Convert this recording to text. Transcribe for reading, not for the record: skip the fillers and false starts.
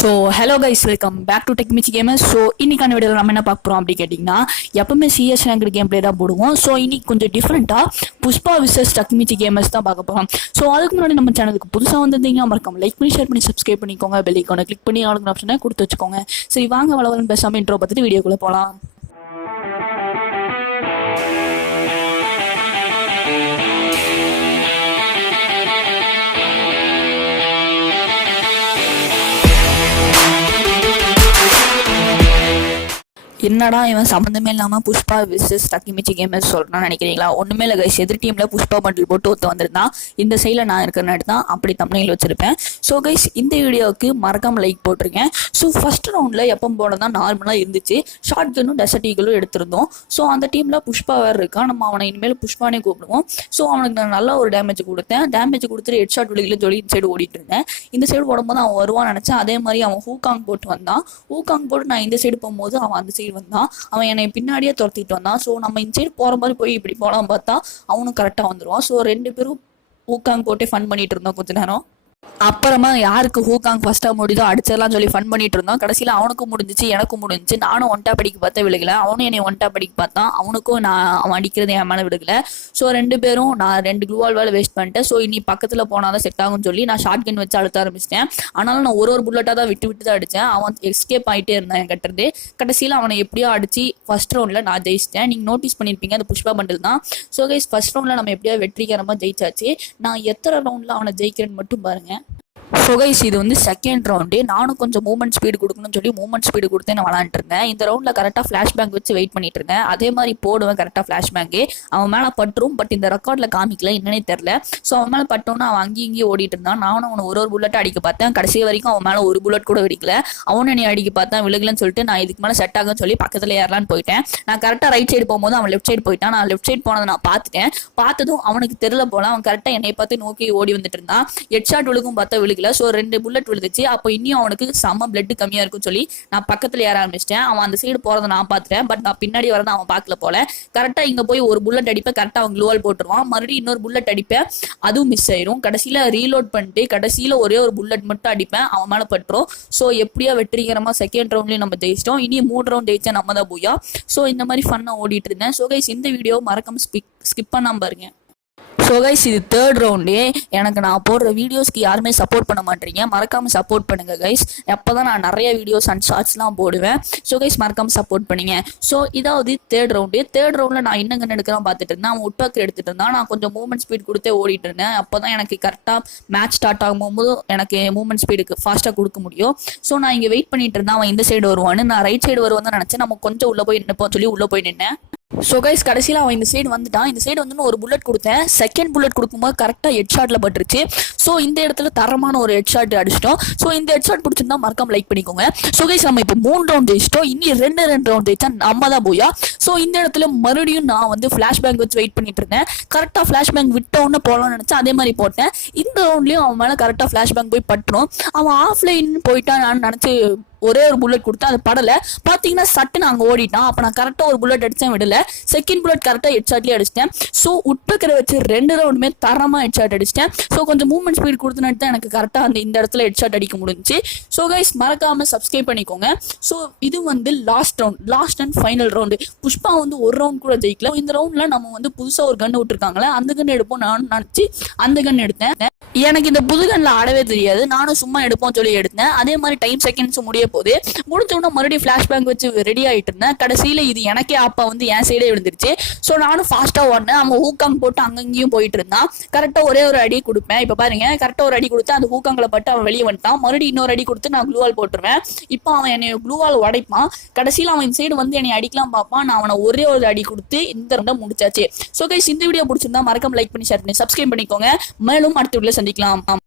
So hello guys, welcome back to Techmichi gamers. So இன்னைக்கான வீடியோவில் நம்ம என்ன பார்க்க போகிறோம் அப்படி கேட்டிங்கன்னா, எப்பவுமே சிஎஸ் ரேங்க் கேம் பிளே தான் போடுவோம். ஸோ இன்னைக்கு கொஞ்சம் டிஃப்ரெண்ட்டாக புஷ்பா விசஸ் டெக்மிச்சி கேமர்ஸ் தான் பார்க்க போகிறோம். ஸோ அதுக்கு முன்னாடி நம்ம சேனலுக்கு புதுசாக வந்திருந்தீங்க மறக்காம லைக் பண்ணி ஷேர் பண்ணி சப்ஸ்கிரைப் பண்ணிக்கோங்க. பெல் ஐக்கானை கிளிக் பண்ணி ஆளுங்க ஆப்ஷனை கொடுத்து வச்சுக்கோங்க. சரி வாங்க வளவலன்னு பேசாமல் இன்ட்ரோ பார்த்துட்டு வீடியோக்குள்ளே போகலாம். என்னடா இவன் சம்மந்தமே இல்லாமல் புஷ்பா விசஸ் டக்கிமிச்சி கேமர்ஸ் சொல்கிறான்னு நினைக்கிறீங்களா? ஒன்றுமே இல்லை கைஸ், எதிர் டீமில் புஷ்பா பண்டில் போட்டு ஒருத்த வந்திருந்தான். இந்த சைடில் நான் இருக்கிறனாடி தான் அப்படி தமிழில் வச்சுருப்பேன். ஸோ கைஸ், இந்த வீடியோவுக்கு மறக்காமல் லைக் போட்டிருக்கேன். ஸோ ஃபஸ்ட் ரவுண்டில் எப்போ போல தான் நார்மலாக இருந்துச்சு. ஷார்ட் கன்னும் டெசர்ட் ஈகிளும் எடுத்திருந்தோம். ஸோ அந்த டீமில் புஷ்பா வேறு இருக்கான். நம்ம அவனை இனிமேல் புஷ்பானே கூப்பிடுவோம். ஸோ அவனுக்கு நான் நல்லா ஒரு டேமேஜ் கொடுத்தேன். டேமேஜ் கொடுத்துட்டு ஹெட் ஷாட் விழுகிலும் சொல்லி இந்த சைடு ஓடிட்டு இருந்தேன். இந்த சைடு ஓடும்போது அவன் வருவான்னு நினச்சேன். அதே மாதிரி அவன் ஹூகாங் போட்டு வந்தான். ஹூகாங் போட்டு நான் இந்த சைடு போகும்போது அவன் அந்த சைடு வந்தான். அவன் என்னை பின்னாடியே துரத்திட்டு வந்தான். ஸோ நம்ம இந்த சைடு போகிற மாதிரி போய் இப்படி போகலாம் பார்த்தா அவனும் கரெக்டாக வந்துடுவான். ஸோ ரெண்டு பேரும் ஊக்காங் போட்டே ஃபன் பண்ணிட்டு இருந்தோம் கொஞ்ச நேரம். அப்புறமா யாருக்கு ஹூகாங் ஃபர்ஸ்ட்டாக முடியுதோ அடிச்சிடலாம் சொல்லி ஃபன் பண்ணிட்டு இருந்தோம். கடைசியில் அவனுக்கும் முடிஞ்சிச்சு, எனக்கும் முடிஞ்சிச்சு. நானும் ஒன்டா படிக்க பார்த்தா விழுகல, அவனும் என்னை ஒன்டா படிக்க பார்த்தான். அவனுக்கும் அவன் அடிக்கிறது என் மேலே விழுகல. ஸோ ரெண்டு பேரும் நான் 2 க்ளூவால் வேலை வேஸ்ட் பண்ணிட்டேன். ஸோ இனி பக்கத்தில் போனால் தான் செட் ஆகும்னு சொல்லி நான் ஷார்ட் கன் வச்சு அழுத்த ஆரம்பிச்சிட்டேன். ஆனாலும் நான் ஒரு புல்லட்டாக தான் விட்டு தான் அடித்தேன். அவன் எஸ்கேப் ஆகிட்டே இருந்தான் என் கிட்டேருந்து. கடைசியில் அவனை எப்படியோ அடிச்சு ஃபர்ஸ்ட் ரவுண்டில் நான் ஜெயிச்சிட்டேன். நீங்கள் நோட்டீஸ் பண்ணியிருப்பீங்க, அது புஷ்பா பண்டில் தான். ஸோ கைஸ், ஃபர்ஸ்ட் ரவுண்டில் நம்ம எப்படியோ வெற்றிகரமாக ஜெயிச்சாச்சு. நான் எத்தனை ரவுண்டில் அவனை ஜெயிக்கிறேன்னு மட்டும் பாருங்கள். ஸோ கைஸ், இது வந்து செகண்ட் ரவுண்டு. நானும் கொஞ்சம் மூவ்மெண்ட் ஸ்பீடு கொடுக்கணும்னு சொல்லி மூவ்மெண்ட் ஸ்பீடு கொடுத்து நான் விளாண்டுட்டு இருந்தேன். இந்த ரவுண்டில் கரெக்டாக ஃப்ளாஷ் பேங்க் வச்சு வெயிட் பண்ணிட்டு இருந்தேன். அதே மாதிரி போடுவேன் கரெக்டாக ஃப்ளாஷ் பேங்கு. அவன் மேலே பட்டுரும், பட் இந்த ரெக்கார்டில் காமிக்கல, என்னன்னே தெரில. ஸோ அவன் மேலே பட்டோன்னா அவன் அங்கேயும் இங்கேயும் ஓடிட்டு இருந்தான். நானும் அவனை ஒரு புல்லட்டை அடிக்க பார்த்தேன். கடைசி வரைக்கும் அவன் மேலே ஒரு புல்லட் கூட வெடிக்கல. அவனும் என்னை அடிக்க பார்த்தேன், விழுகலன்னு சொல்லிட்டு நான் இதுக்கு மேலே செட் ஆகுன்னு சொல்லி பக்கத்தில் ஏறலான்னு போயிட்டேன். நான் கரெக்டாக ரைட் சைடு போகும்போது அவன் லெஃப்ட் சைடு போயிட்டான். நான் லெஃப்ட் சைடு போனதை நான் பார்த்துட்டேன். பார்த்ததும் அவனுக்கு தெரியல போல, அவன் கரெக்டாக என்னை பார்த்து நோக்கி ஓடி வந்துட்டு இருந்தான். ஹெட் ஷாட் விழுகும் பார்த்தா விழுகல. ஸோ 2 புல்லட் விழுந்துச்சு. அப்போ இன்னும் அவனுக்கு செம்ம பிளட் கம்மியா இருக்குன்னு சொல்லி நான் பக்கத்துல ஏற ஆரம்பிச்சிட்டேன். அவன் அந்த சைடு போறதை நான் பார்த்துட்டேன். பட் நான் பின்னாடி வரதை அவன் பார்க்கல போல. கரெக்டா இங்க போய் ஒரு புல்லட் அடிப்பேன், கரெக்டா அவன் க்ளூவால் போட்டுருவான். மறுபடியும் இன்னொரு புல்லட் அடிப்பேன், அதுவும் மிஸ் ஆயிரும். கடைசியில ரீலோட் பண்ணிட்டு கடைசியில ஒரே ஒரு புல்லட் மட்டும் அடிப்பேன், அவன் மேல பட்டுரும். ஸோ எப்படியா வெற்றிகரமா செகண்ட் ரவுண்ட்லயும் நம்ம ஜெயிச்சிட்டோம். இனி 3 ரவுண்ட் ஜெயிச்சா நம்ம தான் போயா. ஸோ இந்த மாதிரி ஃபன்னா ஓடிட்டு இருந்தேன். ஸோ கைஸ், இந்த வீடியோ மறக்காம ஸ்கிப் பண்ணாம பாருங்க. ஸோ கைஸ், இது தேர்ட் ரவுண்டு. எனக்கு நான் போடுற வீடியோஸ்க்கு யாருமே சப்போர்ட் பண்ண மாட்டீங்க. மறக்காமல் சப்போர்ட் பண்ணுங்கள் கைஸ். அப்போ தான் நான் நிறைய வீடியோஸ் அண்ட் ஷார்ட்ஸ்லாம் போடுவேன். ஸோ கைஸ், மறக்காமல் சப்போர்ட் பண்ணுங்க. ஸோ இதாவது தேர்ட் ரவுண்டு. தேர்ட் ரவுண்டில் நான் என்ன கன் எடுக்கலாம் பார்த்துட்டு இருந்தேன். அவன் உட்பாக்கர் எடுத்துகிட்டு இருந்தான். நான் கொஞ்சம் மூவ்மெண்ட் ஸ்பீட் கொடுத்தே ஓடிட்டு இருந்தேன். அப்போ தான் எனக்கு கரெக்டாக மேட்ச் ஸ்டார்ட் ஆகும்போது எனக்கு மூவ்மெண்ட் ஸ்பீடுக்கு ஃபாஸ்ட்டாக கொடுக்க முடியும். ஸோ நான் இங்கே வெயிட் பண்ணிட்டு இருந்தேன், அவன் இந்த சைடு வருவான்னு. நான் ரைட் சைடு வருவான்னு தான் நினச்சேன். நம்ம கொஞ்சம் உள்ளே போய் நினைப்போம் சொல்லி உள்ளே போய் நின்னேன். ஸோ கைஸ், கடைசியில் அவன் இந்த சைடு வந்துட்டான். இந்த சைடு வந்து ஒரு புல்லட் கொடுத்தேன். செகண்ட் புல்லட் கொடுக்கும்போது கரெக்டாக ஹெட் ஷாட்டில் பட்டுருச்சு. ஸோ இந்த இடத்துல தரமான ஒரு ஹெட் ஷாட் அடிச்சிட்டோம். ஸோ இந்த ஹெட் ஷாட் பிடிச்சிருந்தா மறக்காம லைக் பண்ணிக்கோங்க. ஸோ கைஸ், நம்ம இப்போ 3 ரவுண்ட் ஜெயிச்சிட்டோம். இனி 2 ரவுண்ட் ஜெயிச்சா நம்ம தான் போயா. ஸோ இந்த இடத்துல மறுபடியும் நான் வந்து ஃப்ளாஷ் பேங்க் வச்சு வெயிட் பண்ணிட்டு இருந்தேன். கரெக்டாக ஃப்ளாஷ் பேங்க் விட்டோன்னு போகலாம்னு நினச்சேன். அதே மாதிரி போட்டேன். இந்த ரவுண்ட்லேயும் அவன் மேலே கரெக்டாக ஃப்ளாஷ் பேங்க் போய் பட்டுரும். அவன் ஆஃப்லைன் போயிட்டான் நான் நினச்சி ஒரே ஒரு புல்லட் கொடுத்தா அது படலை. பார்த்தீங்கன்னா சட்டுன்னு அங்கே ஓடிட்டான். அப்போ நான் கரெக்டாக ஒரு புல்லட் அடித்தேன், விடல. செகண்ட் புல்லட் கரெக்டாக ஹெட் ஷாட்லேயே அடிச்சிட்டேன். ஸோ உட்பக்கரை வச்சு 2 ரவுண்டுமே தரமாக ஹெட் ஷாட் அடிச்சிட்டேன். ஸோ கொஞ்சம் மூவ்மெண்ட் ஸ்பீட் கொடுத்துனாட்டு தான் எனக்கு கரெக்டாக இந்த இடத்துல ஹெட் ஷாட் அடிக்க முடிஞ்சிச்சு. ஸோ கைஸ், மறக்காமல் சப்ஸ்கிரைப் பண்ணிக்கோங்க. ஸோ இது வந்து last and final round. Pushpa வந்து ஒரு ரவுண்ட் கூட ஜெயிக்கல. இந்த ரவுண்டில் நம்ம வந்து புதுசாக ஒரு கன் விட்டுருக்காங்களே, அந்த கன் எடுப்போம் நான் நினச்சி அந்த கன் எடுத்தேன். எனக்கு இந்த புது கன்னில் ஆடவே தெரியாது. நானும் சும்மா எடுப்போம் சொல்லி எடுத்தேன். அதே மாதிரி டைம் செகண்ட்ஸும் முடிஞ்சோன்னா மறுபடியும் ஃப்ளாஷ் பேங்க் வச்சு ரெடி ஆகிட்டு இருந்தேன். கடைசியில் இது எனக்கே அப்பா வந்து என் சைடே விழுந்துருச்சு. ஸோ நானும் ஃபாஸ்ட்டாக ஓடினேன். அவன் ஹூக்காங் போட்டு அங்கங்கேயும் போயிட்டு இருந்தான். கரெக்டாக ஒரே ஒரு அடி கொடுப்பேன். இப்போ பாருங்க, கரெக்டாக ஒரு அடி கொடுத்து அந்த ஹூக்காங்கில் பட்டு அவன் வெளியே வந்துட்டான். மறுபடியும் இன்னொரு அடி கொடுத்து நான் க்ளூவால் போட்டுருவேன். இப்போ அவன் என்னை க்ளூவால் உடைப்பான். கடைசியில் அவன் இந்த சைடு வந்து என்னை அடிக்கலாம் பார்ப்பான். நான் அவனை ஒரே ஒரு அடி கொடுத்து இந்த ரெண்டை முடிச்சாச்சு. ஸோ கைஸ், இந்த வீடியோ பிடிச்சிருந்தா மறக்காம லைக் பண்ணி ஷேர் பண்ணி சப்ஸ்கிரைப் பண்ணிக்கோங்க. மேலும் அடுத்த வீடியோல சந்திக்கலாம்.